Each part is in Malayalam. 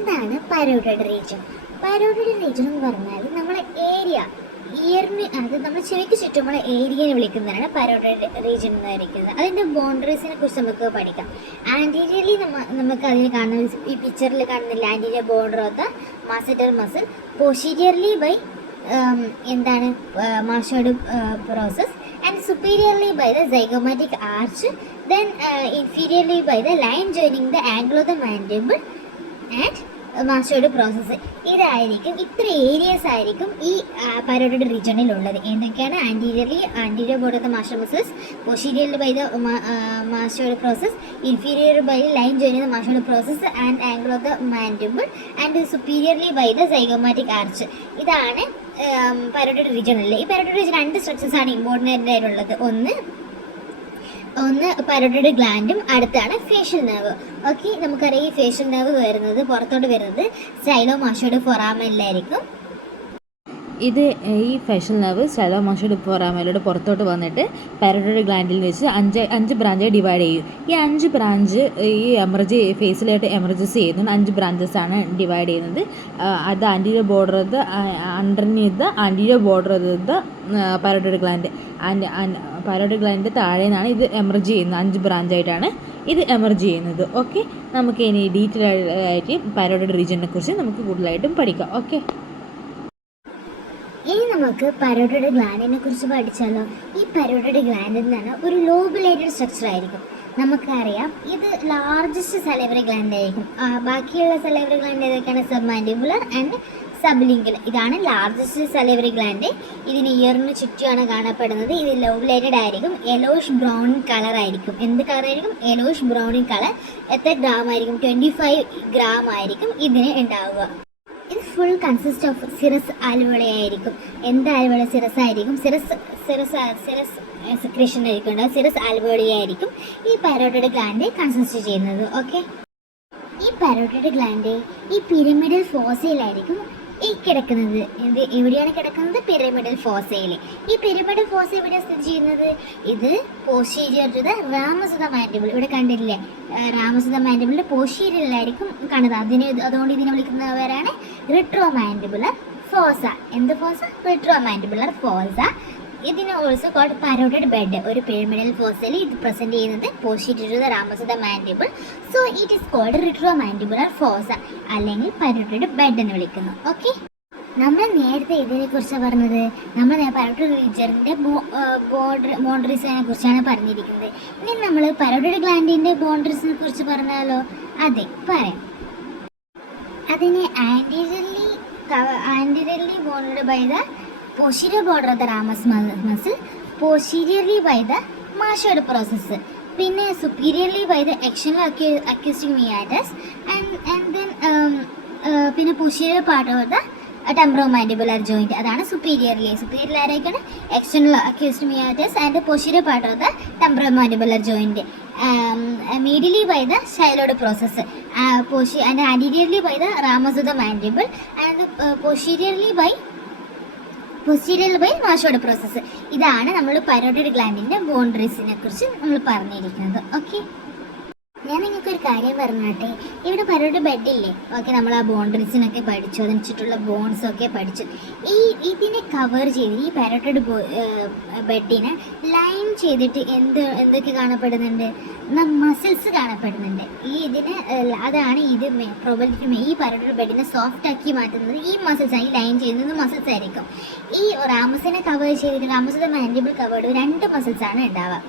എന്താണ് പരോട്ടഡ് റീജിയൻ? പരോട്ടഡ് റീജിയൻ എന്ന് പറഞ്ഞാൽ നമ്മളെ ഏരിയ, ഇയറിന് അത് നമ്മൾ ചെവിക്ക് ചുറ്റുമുള്ള ഏരിയയെ വിളിക്കുന്നതാണ് പരോട്ടഡ് റീജിയൻ എന്ന് വിളിക്കുന്നത്. അതിൻ്റെ ബൗണ്ടറീസിനെ കുറിച്ച് നമുക്ക് പഠിക്കാം. ആൻറ്റീരിയർലി നമുക്ക് അതിൽ കാണുന്ന ഈ പിക്ചറിൽ കാണുന്നില്ല, anterior border of the masseter muscle, posteriorly by എന്താണ് mastoid process, and superiorly by the zygomatic arch, then inferiorly by the line joining the angle of the mandible and mastoid process. ഇതായിരിക്കും, ഇത്ര ഏരിയസ് ആയിരിക്കും ഈ പരോട്ടഡ് റീജിയണിൽ ഉള്ളത്. എന്തൊക്കെയാണ്? Anterior border of the masseter muscles, posteriorly by the mastoid process, inferior by line joining the mastoid process and angle of the mandible, and superiorly by the zygomatic arch. ഇതാണ് പരോട്ടഡ് റീജിയണിൽ. ഈ പരോട്ടഡ് റീജിയൻ 2 സ്ട്രക്ചേഴ്സ് ആണ് ഇമ്പോർട്ടൻ്റ് ആയിട്ടുള്ളത്. ഒന്ന് പരോട്ടഡ് ഗ്ലാൻഡും അടുത്താണ് ഫേഷ്യൽ നെർവ്. ഓക്കെ, നമുക്കറിയാം ഈ ഫേഷ്യൽ നെർവ് വരുന്നത് പുറത്തോട്ട് വരുന്നത് സ്റ്റൈലോ മാസ്റ്റോഡ് ഫൊറാമനിലായിരിക്കും. ഇത് ഈ ഫേഷ്യൽ നെർവ് സ്റ്റൈലോ മാസ്റ്റോഡ് ഫൊറാമനിലൂടെ പുറത്തോട്ട് വന്നിട്ട് പരോട്ടഡ് ഗ്ലാൻഡിൽ വെച്ച് അഞ്ച് ബ്രാഞ്ചായി ഡിവൈഡ് ചെയ്യും. ഈ 5 ബ്രാഞ്ച് ഈ ഫേസിലായിട്ട് എമർജസ് ചെയ്യുന്നുണ്ട്. 5 ബ്രാഞ്ചസ് ആണ് ഡിവൈഡ് ചെയ്യുന്നത്. അത് anterior border of the underneath the anterior border of the parotid gland. Parotid ഗ്ലാൻഡിൻ്റെ താഴെ നിന്നാണ് ഇത് എമർജ് ചെയ്യുന്നത്. 5 ബ്രാഞ്ചായിട്ടാണ് ഇത് എമർജ് ചെയ്യുന്നത്. ഓക്കെ, നമുക്ക് ഇനി ഡീറ്റെയിൽ ആയിട്ട് പരോട്ടഡ് റീജിയനെ കുറിച്ച് നമുക്ക് കൂടുതലായിട്ടും പഠിക്കാം. ഓക്കെ, ഇനി നമുക്ക് പരോട്ടഡ് ഗ്ലാൻഡിനെ കുറിച്ച് പഠിച്ചാലോ. ഈ പരോട്ടഡ് ഗ്ലാൻഡ് എന്നാണ് ഒരു ലോബുലേറ്റഡ് സ്ട്രക്ചർ ആയിരിക്കും. നമുക്കറിയാം ഇത് ലാർജസ്റ്റ് സലൈവറി ഗ്ലാൻഡ് ആയിരിക്കും. ബാക്കിയുള്ള സലൈവറി ഗ്ലാൻഡ് ഏതൊക്കെയാണ്? Submandibular and sublingual. ഇതാണ് ലാർജസ്റ്റ് സലൈവറി ഗ്ലാൻഡ്. ഇതിന് ഇയറിന് ചുറ്റുമാണ് കാണപ്പെടുന്നത്. ഇത് ലോബുലേറ്റഡ് ആയിരിക്കും. യെലോയിഷ് ബ്രൗൺ കളർ ആയിരിക്കും. എന്ത് കളർ ആയിരിക്കും? Yellowish brown colour. എത്ര ഗ്രാം ആയിരിക്കും? 25 ഗ്രാം ആയിരിക്കും ഇതിന് ഉണ്ടാവുക. ഇത് ഫുൾ കൺസിസ്റ്റ് ഓഫ് സിറസ് ആൽവോളയായിരിക്കും. എന്ത് ആൽവോള? സിറസ് ആയിരിക്കും. സിറസ് സെക്രീഷൻ ആയിരിക്കും ഉണ്ടാവും. സിറസ് ആൽവോളിയായിരിക്കും ഈ പരോട്ടഡ് ഗ്ലാൻഡ് കൺസിസ്റ്റ് ചെയ്യുന്നത്. ഓക്കെ, ഈ പരോട്ടഡ് ഗ്ലാൻഡ് ഈ പിരമിഡൽ ഫോസയിലായിരിക്കും ഈ കിടക്കുന്നത്. എവിടെയാണ് കിടക്കുന്നത്? പിരമിഡൽ ഫോസയിൽ. ഈ പിരമിഡൽ ഫോസ എവിടെയാണ് സ്ഥിതി ചെയ്യുന്നത്? ഇത് posterior to the ramus of the mandible. ഇവിടെ കണ്ടില്ലേ, റാമസ് ഓഫ് ദ മാൻഡിബിളിൻ്റെ പോസ്റ്റീരിയറിലായിരിക്കും കാണുന്നത്. അതുകൊണ്ട് ഇതിനെ വിളിക്കുന്നവരാണ് റിട്രോ മാൻഡിബുലർ ഫോസ. എന്ത് ഫോസ? Retro mandibular fossa. ഇതിന് ഓൾസോ കോൾഡ് പരോട്ടഡ് ബെഡ്. ഒരു പിരമിഡൽ ഫോസയിൽ ഇത് പ്രസന്റ് ചെയ്യുന്നത് posterior to the ramus of the mandible. So it is called retro mandibular fossa, അല്ലെങ്കിൽ പരോട്ടഡ് ബെഡ് എന്ന് വിളിക്കുന്നു. ഓക്കെ, നമ്മൾ നേരത്തെ ഇതിനെ കുറിച്ചാണ് പറഞ്ഞത്. നമ്മൾ പരോട്ടഡ് റീജിയനിൻ്റെ ബൗണ്ടറീസിനെ കുറിച്ചാണ് പറഞ്ഞിരിക്കുന്നത്. ഇനി നമ്മൾ പരോട്ടഡ് ഗ്ലാൻഡിൻ്റെ ബൗണ്ടറീസിനെ കുറിച്ച് പറഞ്ഞാലോ? അതെ, പറയാം. അതിനെ anteriorly bounded by the posterior border of the ramus muscle, posteriorly by the Marshall process, പിന്നെ superiorly by the external acoustic meatus, and then പിന്നെ posterior part of the temporomandibular joint. അതാണ് superiorly ആയിരിക്കണം external acoustic meatus and posterior part of the temporomandibular joint. Medially by the styloid process, and anteriorly by the ramus of the mandible, and posteriorly by mastoid process. ഇതാണ് നമ്മൾ പരോട്ടഡ് ഗ്ലാൻഡിൻ്റെ ബൗണ്ടറീസിനെ കുറിച്ച് നമ്മൾ പറഞ്ഞിരിക്കുന്നത്. ഓക്കെ, ഞാൻ നിങ്ങൾക്കൊരു കാര്യം പറഞ്ഞോട്ടെ. ഇവിടെ പരോട്ടഡ് ബെഡില്ലേ? ഓക്കെ, നമ്മൾ ആ ബൗണ്ടറീസിനൊക്കെ പഠിച്ചു, അതിന് ചുറ്റുള്ള ബോൺസൊക്കെ പഠിച്ചു. ഇതിനെ കവർ ചെയ്ത് ഈ പരോട്ടഡ് ബെഡിനെ ലൈൻ ചെയ്തിട്ട് എന്തൊക്കെ കാണപ്പെടുന്നുണ്ട്? മസിൽസ് കാണപ്പെടുന്നുണ്ട്. അതാണ് ഇത് പ്രോബബിലിറ്റി. ഈ പരോട്ടഡ് ബെഡിനെ സോഫ്റ്റ് ആക്കി മാറ്റുന്നത് ഈ മസിൽസ് ആണ്. ഈ ലൈൻ ചെയ്യുന്നത് മസിൽസ് ആയിരിക്കും. ഈ റാമസിനെ കവർ ചെയ്തിട്ട് റാമസിന്റെ മാൻഡിബിൾ കവേർഡ് 2 മസിൽസ് ആണ് ഉണ്ടാവുക.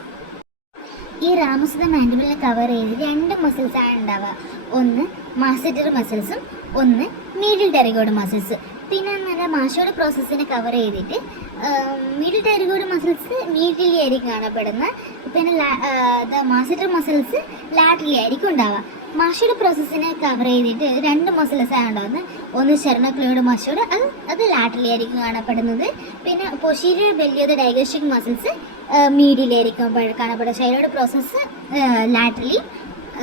ഈ റാമസ് ദ മാൻഡിബിളിനെ കവർ ചെയ്ത് 2 മസിൽസ് ആണ് ഉണ്ടാവുക. ഒന്ന് മാസറ്റർ മസിൽസും ഒന്ന് മീഡിൽ ടെറിഗോയ്ഡ് മസിൽസ്. പിന്നെ നല്ല മാസ്റ്റോഡ് പ്രോസസ്സിനെ കവർ ചെയ്തിട്ട് മീഡിൽ ടെറിഗോയ്ഡ് മസിൽസ് മീഡിലി ആയിരിക്കും കാണപ്പെടുന്ന. പിന്നെ മാസറ്റർ മസിൽസ് ലാറ്ററലി ആയിരിക്കും ഉണ്ടാവുക. മാസ്റ്റോഡ് പ്രോസസ്സിനെ കവർ ചെയ്തിട്ട് 2 മസിൽസ് ആണ് ഉണ്ടാകുന്നത്. ഒന്ന് സ്റ്റെർണോക്ലിയോയിഡ് മാസ്റ്റോഡ്, അത് ലാറ്ററലി ആയിരിക്കും കാണപ്പെടുന്നത്. പിന്നെ posterior belly of the digastric muscles മീഡിയയിലായിരിക്കും കാണപ്പെടുന്നത്. Styloid process laterally,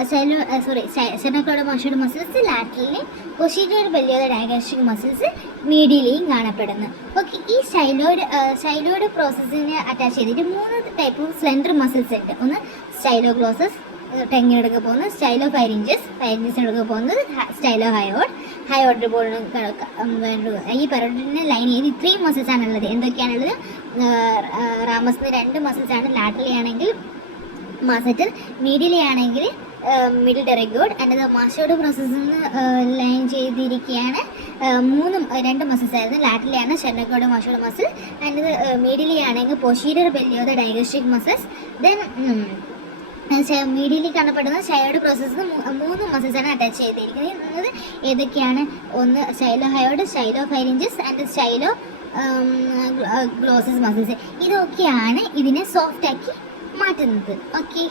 sternocleidomastoid muscles laterally, posterior belly of the digastric muscles മീഡിയയിലും കാണപ്പെടുന്നു. ഓക്കെ, ഈ സ്റ്റൈലോയിഡ് പ്രോസസ്സിനെ അറ്റാച്ച് ചെയ്തിട്ട് 3 ടൈപ്പ് ഓഫ് സ്ലെൻഡർ മസിൽസ് ഉണ്ട്. ഒന്ന് സ്റ്റൈലോഗ്ലോസസ്, ടെങ്ങിനെടുക്കാൻ പോകുന്നത് സ്റ്റൈലോ ഫൈരിഞ്ചസ്, ഫൈരിഞ്ചസിനെടുക്കാൻ പോകുന്നത് സ്റ്റൈലോ ഹയോഡ്, ഹയോഡിൻ്റെ ബോളിന് ഈ പരോട്ടിനെ ലൈൻ ചെയ്ത് ഇത്രയും മസിൽസ് ആണുള്ളത്. എന്തൊക്കെയാണുള്ളത്? റാമസിന് 2 മസിൽസാണ്. ലാറ്ററലി ആണെങ്കിൽ മാസറ്റർ, മീഡിയലി ആണെങ്കിൽ മിഡിൽ ടെറിഗോഡ്. അതിൻ്റെ മാസ്റ്റോഡ് പ്രോസസ്സിൽ നിന്ന് ലൈൻ ചെയ്തിരിക്കുകയാണ് 2 മസിൽസ് ആയിരുന്നു. ലാറ്ററലിയാണ് ഷെർണക്കോഡ് മാസ്റ്റോഡ് മസിൽ. അതിൻ്റെ മീഡിയലി ആണെങ്കിൽ പൊഷീരിയർ ബെല്ലിയോടെ ഡൈഗസ്റ്റിക് മസിൽസ്. ദെൻ മീഡിയലി കാണപ്പെടുന്ന ഷയോഡ് പ്രോസസ്സിന് 3 മസിൽസാണ് അറ്റാച്ച് ചെയ്തിരിക്കുന്നത്. ഏതൊക്കെയാണ്? ഒന്ന് സ്റ്റൈലോ ഹയോഡ്, സ്റ്റൈലോ ഫൈരിഞ്ചസ് ആൻഡ് സ്റ്റൈലോ ഗ്ലോസസ് മസിൽസ്. ഇതൊക്കെയാണ് ഇതിനെ സോഫ്റ്റ് ആക്കി മാറ്റുന്നത്. ഓക്കെ,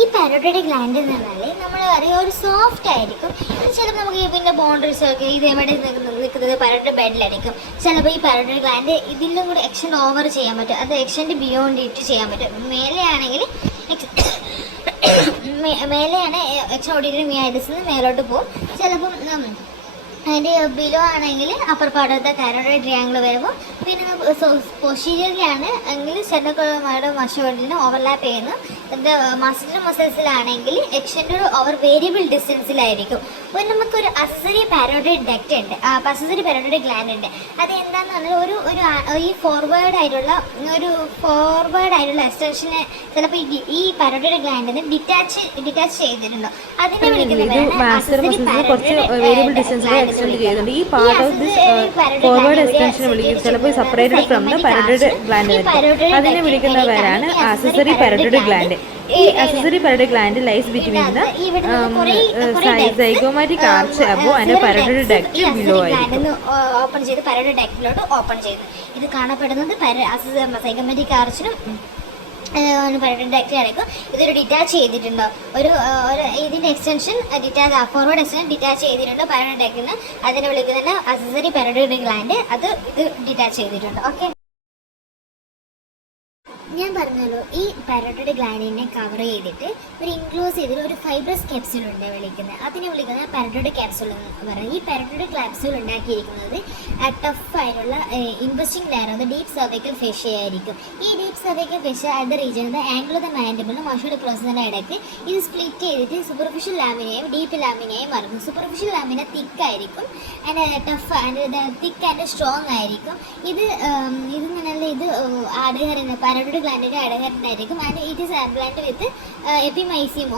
ഈ പാരോട്ടിഡ് ഗ്ലാൻഡ് എന്ന് പറഞ്ഞാൽ നമ്മൾ അറിയാം ഒരു സോഫ്റ്റ് ആയിരിക്കും. ചിലപ്പോൾ നമുക്ക് ഇതിൻ്റെ ബൗണ്ടറീസ് ഒക്കെ ഇത് എവിടെ നിൽക്കുന്നത് പാരോട്ടിഡ് ബെഡിലായിരിക്കും. ചിലപ്പോൾ ഈ പാരോട്ടിഡ് ഗ്ലാൻഡ് ഇതിലും കൂടി എക്സ്റ്റെൻഡ് ഓവർ ചെയ്യാൻ പറ്റും, അത് എക്സ്റ്റെൻഡ് ബിയോണ്ട് ഇട്ട് ചെയ്യാൻ പറ്റും. മേലെയാണെങ്കിൽ മേലെയാണ് എക്സ്റ്റെൻഡ് ഓഡിറ്ററി മിയായിഡസ് നിന്ന് മേലോട്ട് പോകും. ചിലപ്പം അതിൻ്റെ ബിലോ ആണെങ്കിൽ upper part of the carotid triangle വരുമ്പോൾ, പിന്നെ പൊഷീരിയറിലാണ് എങ്കിൽ സെൻട്രൽ മഷോഡിന് ഓവർലാപ്പ് ചെയ്യുന്നു. മസിൽ മസിൽസിലാണെങ്കിൽ എക്സ്റ്റെൻഡ് ഓവർ വേരിയബിൾ ഡിസ്റ്റൻസിലായിരിക്കും. അപ്പോൾ നമുക്കൊരു അസസറി പാരോട്ടിഡ് ഡക്റ്റ് ഉണ്ട്, അസസറി പാരോട്ടിഡ് ഗ്ലാൻഡ് ഉണ്ട്. അത് എന്താണെന്ന് പറഞ്ഞാൽ ഈ ഫോർവേഡ് ആയിട്ടുള്ള എക്സ്റ്റൻഷന് ചിലപ്പോൾ ഈ പാരോട്ടിഡ് ഗ്ലാൻഡിന് ഡിറ്റാച്ച് ചെയ്തിട്ടുണ്ടോ അതിനെ വിളിക്കുന്നവരാണ് അസസറി പാരോട്ടിഡ്. ഈ part of this forward extension വിളിക്കുന്നത് ചിലപ്പോൾ separated from the parotid gland, അതിനെ വിളിക്കുന്ന പേരാണ് ആക്സസറി പാരോട്ടിഡ് ഗ്ലാൻഡ്. ഈ accessory parotid gland lies between the zygomatic arch above and parotid duct below ആയിരിക്കും. ഓപ്പൺ ചെയ്ത് പാരോട്ടിഡ് ഡക്റ്റിലോട്ട് ഓപ്പൺ ചെയ്ത് ഇത് കാണപ്പെടുന്നത് സൈഗോമാറ്റിക് ആർച്ചിനും പാരോട്ടിഡ് ഡക്റ്റ് ആയിരിക്കും. ഇതൊരു ഡിറ്റാച്ച് ചെയ്തിട്ടുണ്ടോ ഇതിൻ്റെ എക്സ്റ്റൻഷൻ ഫോർവേഡ് എക്സ്റ്റൻഷൻ ഡിറ്റാച്ച് ചെയ്തിട്ടുണ്ടോ പാരോട്ടിഡ് ഡക്റ്റിന്, അതിനെ വിളിക്കുന്ന അക്സസറി പാരോട്ടിഡ് ഗ്ലാൻഡ്. ഇത് ഡിറ്റാച്ച് ചെയ്തിട്ടുണ്ട്. ഓക്കെ, ഞാൻ പറഞ്ഞല്ലോ ഈ പാരോട്ടിഡ് ഗ്ലാൻഡിനെ കവർ ചെയ്തിട്ട് ഒരു ഇൻക്ലോസ് ചെയ്തിട്ട് ഒരു ഫൈബ്രസ് ക്യാപ്സ്യൂൾ ഉണ്ട് വിളിക്കുന്നത്, അതിനെ വിളിക്കുന്നത് പാരോട്ടിഡ് ക്യാപ്സ്യൂൾ എന്ന് പറയുന്നത്. ഈ പാരോട്ടിഡ് ക്യാപ്സ്യൂൾ ഉണ്ടാക്കിയിരിക്കുന്നത് ടഫായിട്ടുള്ള investing layer of the deep cervical fascia ആയിരിക്കും. ഈ deep cervical fascia at the region the angle of the മാൻഡിബിളും മഷോഡ് പ്രോസസ്സിൻ്റെ ഇടയ്ക്ക് ഇത് സ്പ്ലിറ്റ് ചെയ്തിട്ട് സൂപ്പർഫിഷ്യൽ ലാമിനയും ഡീപ്പ് ലാമിനയും മാറും. സൂപ്പർഫിഷ്യൽ ലാമിന തിക്കായിരിക്കും and tough and thick and strong ആയിരിക്കും. ഇത് നല്ല ഇത് അഡ്ഹറൻ്റ് പാരോട്ടിഡ് ഗ്ലാൻഡിൻ്റെ അഡ്ഹറൻ്റ് ആയിരിക്കും. And it is blend with epimysium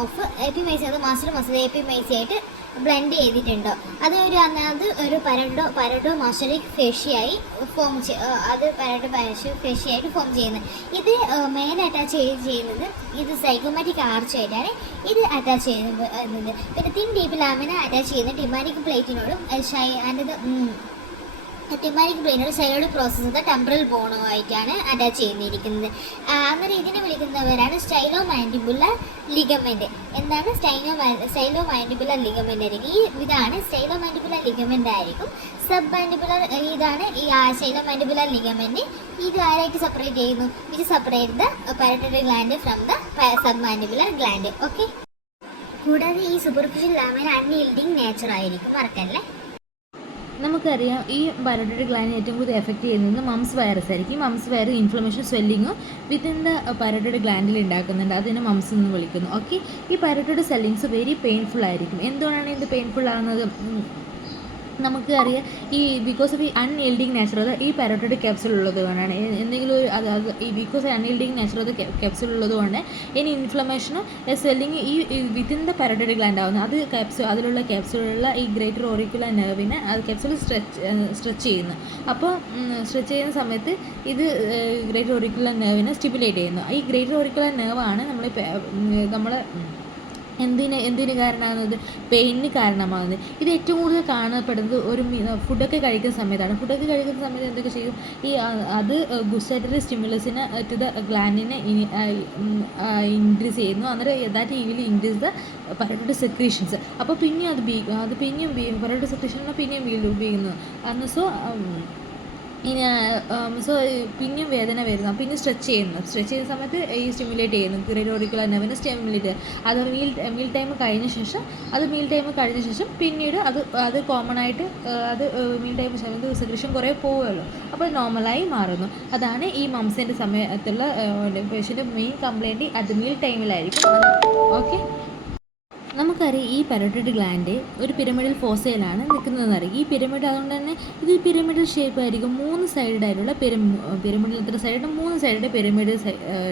അത് മാസ്റ്റർ മസിൽ എപ്പിമൈസി ആയിട്ട് ബ്ലെൻഡ് ചെയ്തിട്ടുണ്ടോ അത് ഒരു പരട്ടോ മാസ്റ്ററിക് ഫേഷ്യയായി ഫോം ഫേഷ്യയായിട്ട് ഫോം ചെയ്യുന്നത്. ഇത് മേലെ അറ്റാച്ച് ചെയ്യുന്നത് ഇത് സൈഗോമാറ്റിക് ആർച്ചായിട്ടാണ് ഇത് അറ്റാച്ച് ചെയ്യുന്നത്. പിന്നെ തിൻ ഡീപ്പ് ലാമിന അറ്റാച്ച് ചെയ്യുന്നത് ടിമാനിക് പ്ലേറ്റിനോടും ടിമാനിക് പ്ലെയിനോട് സൈഡ് പ്രോസസ് ചെയ്ത ടെമ്പറൽ ബോണുമായിട്ടാണ് അറ്റാച്ച് ചെയ്തിരിക്കുന്നത്. അന്നേരം ഇതിനെ വിളിക്കുന്നവരാണ് സ്റ്റൈലോ മാൻഡിബുലർ ലിഗമെന്റ്. എന്താണ് സ്റ്റൈലോ മാൻഡിബുലർ ലിഗമെന്റ് ആയിരിക്കും. ഇതാണ് സ്റ്റൈലോ മാൻഡിബുലർ ലിഗമെന്റ് ആയിരിക്കും. സബ് മാൻഡിബുലർ ഇതാണ് ഈ സ്റ്റൈലോ മാൻഡിബുലർ ലിഗമെന്റ്. ഇത് ആരായിട്ട് സെപ്പറേറ്റ് ചെയ്യുന്നു? ഇത് separate the parotid gland from the sub mandibular gland. Okay, കൂടാതെ ഈ സൂപ്പർഫിഷ്യൽ ലാമിന അൺയീൽഡിങ് നേച്ചർ ആയിരിക്കും, മറക്കല്ലേ. നമുക്കറിയാം ഈ പാരോട്ടിഡ് ഗ്ലാൻഡിനെ ഏറ്റവും കൂടുതൽ എഫക്റ്റ് ചെയ്യുന്നത് മംസ് വൈറസ് ആയിരിക്കും. ഈ മംസ് വൈറസ് ഇൻഫ്ലമേഷൻ സ്വെല്ലിങ്ങും വിത്തിൻ ദ പാരോട്ടിഡ് ഗ്ലാൻഡിൽ ഉണ്ടാക്കുന്നുണ്ട്, അതിനെ മംസ് എന്ന് വിളിക്കുന്നു. ഓക്കെ, ഈ പാരോട്ടിഡ് സ്വെല്ലിങ്സ് വെരി പെയിൻഫുൾ ആയിരിക്കും. എന്തുകൊണ്ടാണ് ഇത് പെയിൻഫുൾ ആകുന്നത്? നമുക്ക് അറിയാം ഈ ബിക്കോസ് ഓഫ് ഈ അൺയീൽഡിങ് നേച്ചർ ഓഫ് ഈ പാരോട്ടിഡ് ക്യാപ്സ്യൂൾ ഉള്ളത് കൊണ്ടാണ്. എന്തെങ്കിലും ഒരു ഈ ബിക്കോസ് അൺയീൽഡിങ് നേച്ചർ ഓഫ് ക്യാപ്സ്യൂൾ ഉള്ളത് കൊണ്ട് ഇനി ഇൻഫ്ലമേഷനും സ്വെല്ലിങ് ഈ വിത്തിൻ ദ പാരോട്ടിഡ് ഗ്ലാൻഡ് ആവുന്നു. അതിലുള്ള ക്യാപ്സ്യൂളുള്ള ഈ ഗ്രേറ്റർ ഓറിക്കുലർ നെർവിനെ അത് ക്യാപ്സ്യൂൾ സ്ട്രെച്ച് ചെയ്യുന്നു. അപ്പോൾ സ്ട്രെച്ച് ചെയ്യുന്ന സമയത്ത് ഇത് ഗ്രേറ്റർ ഓറിക്കുലർ നെർവിനെ സ്റ്റിമുലേറ്റ് ചെയ്യുന്നു. ഈ ഗ്രേറ്റർ ഓറിക്കുലർ നെർവാണ് നമ്മൾ എന്തിന് കാരണമാകുന്നത്? പെയിനിന് കാരണമാകുന്നത്. ഇത് ഏറ്റവും കൂടുതൽ കാണപ്പെടുന്നത് ഒരു ഫുഡൊക്കെ കഴിക്കുന്ന സമയത്താണ്. ഫുഡൊക്കെ കഴിക്കുന്ന സമയത്ത് എന്തൊക്കെ ചെയ്യും? അത് ഗുസ്റ്റാറ്ററി സ്റ്റിമുലസിനെ ടു ദ ഗ്ലാൻഡിനെ ഇൻക്രീസ് ചെയ്യുന്നു. അന്നേരം that will increase the parotid secretions. അപ്പോൾ പിന്നെയും പാരോട്ടിഡ് സെക്രീഷനെ പിന്നെയും ഉപയോഗിക്കുന്നു. സോ ഇനി സോ പിന്നെയും വേദന വരുന്നു, പിന്നെ സ്ട്രെച്ച് ചെയ്യുന്ന സമയത്ത് ഈ സ്റ്റിമുലേറ്റ് ചെയ്യുന്നു, ഗ്രേറ്റോറിക്കുലർ നെർവിനെ സ്റ്റിമുലേറ്റ്. അത് മീൽ ടൈം കഴിഞ്ഞ ശേഷം പിന്നീട് അത് കോമൺ ആയിട്ട് അത് മീൽ ടൈം സമയത്ത് സെക്രീഷൻ കുറേ പോവുമല്ലോ, അപ്പോൾ നോർമലായി മാറുന്നു. അതാണ് ഈ മംസിൻ്റെ സമയത്തുള്ള പേഷ്യൻ്റ് മെയിൻ കംപ്ലയിൻറ്റ് അത് മീൽ ടൈമിലായിരിക്കും. ഓക്കെ, നമുക്കറിയാം ഈ പരോട്ടിഡ് ഗ്ലാൻഡ് ഒരു പിരമിഡൽ ഫോസയിലാണ് നിൽക്കുന്നതെന്ന് അറിയാം. ഈ പിരമിഡ് അതുകൊണ്ട് തന്നെ ഇത് പിരമിഡൽ ഷേപ്പ് ആയിരിക്കും. 3 സൈഡ് ആയിട്ടുള്ള പിരമിഡിൽ എത്ര സൈഡ്? 3 സൈഡ് പിരമിഡ്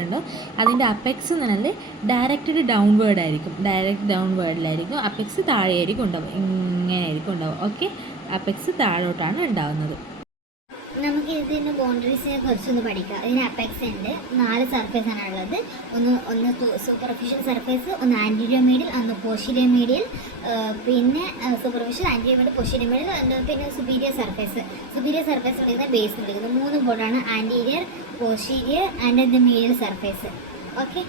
ഉണ്ട്. അതിൻ്റെ അപ്പെക്സ് എന്ന് പറഞ്ഞാൽ ഡയറക്റ്റഡ് ഡൗൺവേർഡിലായിരിക്കും. അപ്പെക്സ് താഴെയായിരിക്കും ഉണ്ടാവുക, ഇങ്ങനെയായിരിക്കും ഉണ്ടാവുക. ഓക്കെ, അപ്പെക്സ് താഴോട്ടാണ് ഉണ്ടാവുന്നത്. നമുക്ക് ഇതിൻ്റെ ബൗണ്ടറീസിനെ കുറിച്ചൊന്ന് പഠിക്കാം. ഇതിന് അപ്പെക്സ് ഉണ്ട്, 4 സർഫേസ് ആണ് ഉള്ളത്. ഒന്ന് സൂപ്പർഫിഷ്യൽ സർഫേസ്, ഒന്ന് ആൻറ്റീരിയർ മീഡിയൽ, ഒന്ന് പോസ്റ്റീരിയർ മീഡിയൽ, പിന്നെ superficial, anterior medial, posterior medial, പിന്നെ സുപ്പീരിയർ സർഫേസ് വിളിക്കുന്ന ബേസ് വിളിക്കുന്നത്. 3 ബോർഡാണ് anterior, posterior and the medial surface. Okay.